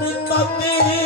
পরিণতি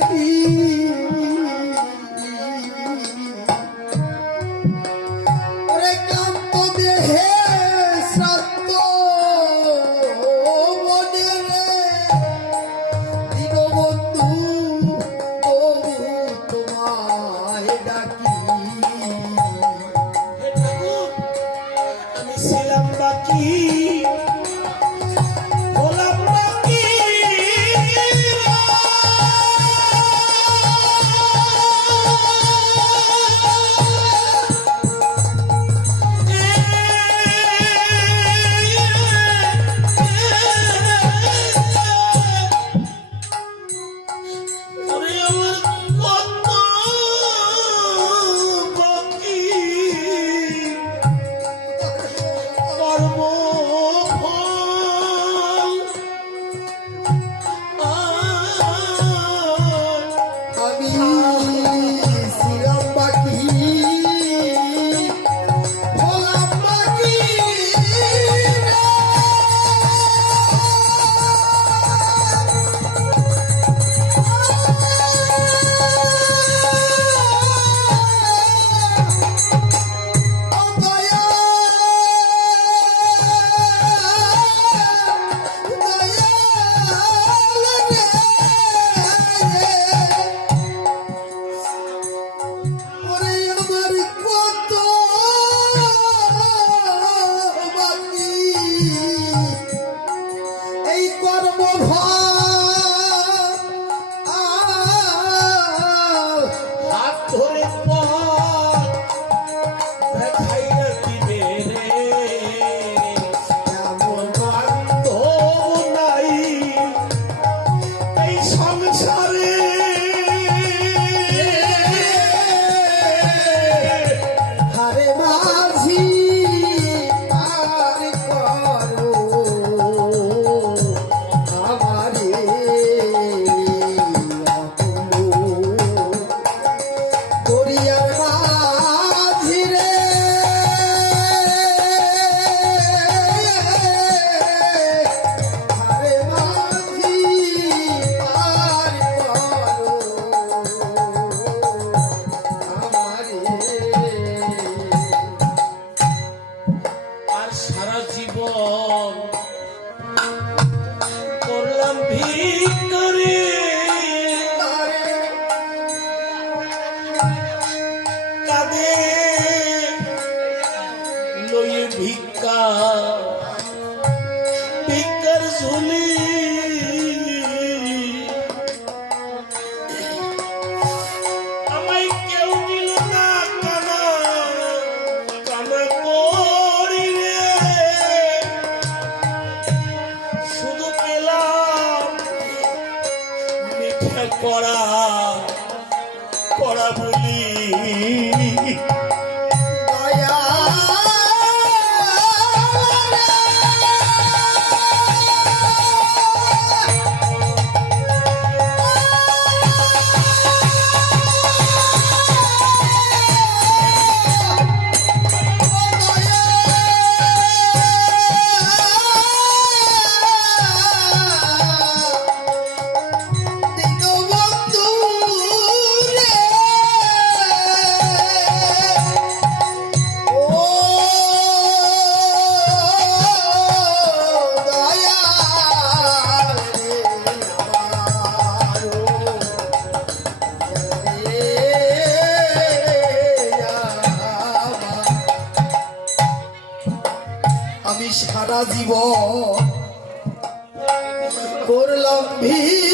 Thank you. সারা জীবন। করলাম ভিকারে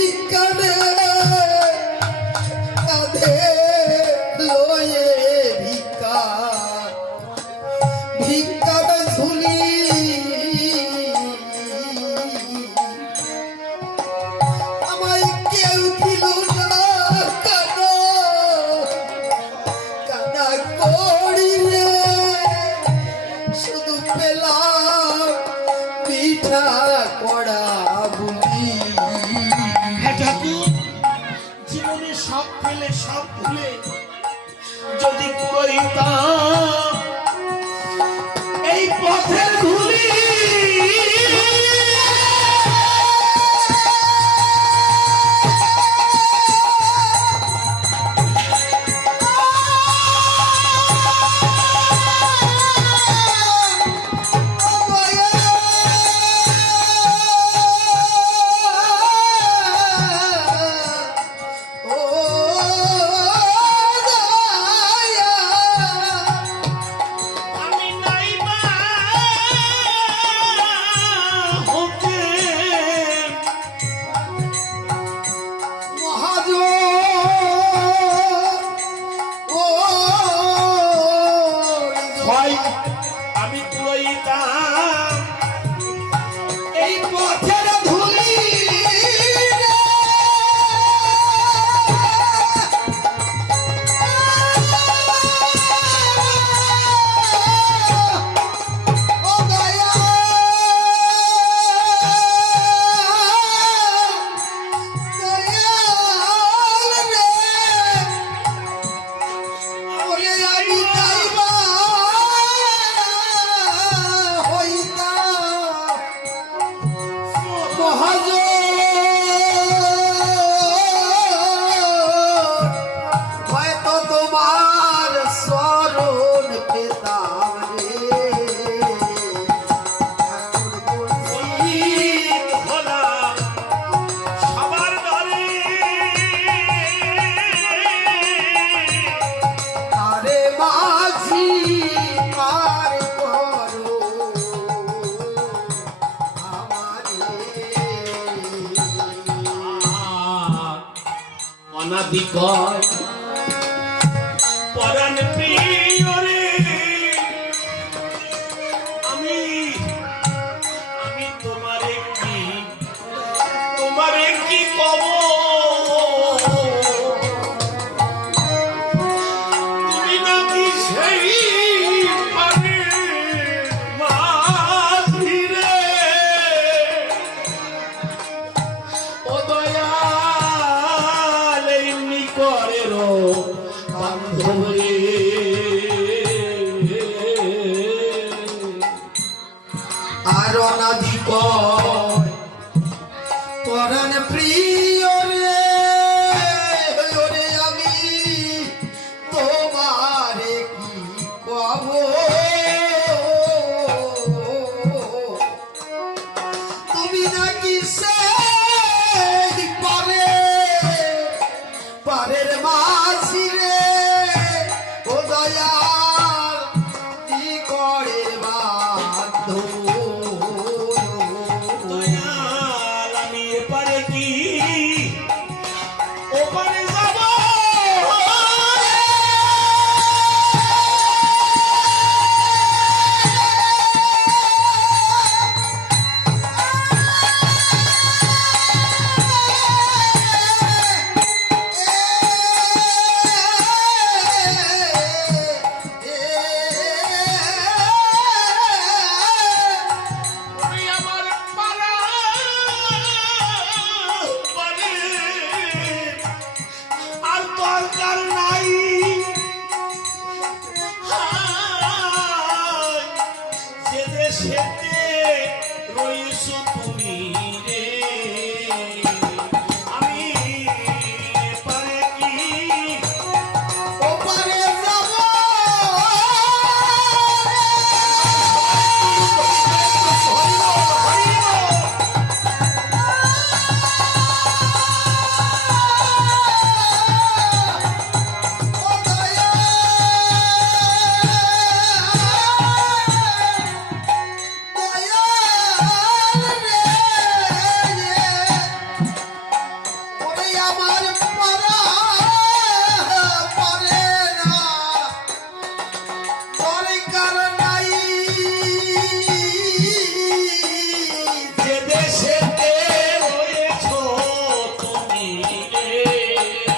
আমারে 我帮你 Yeah.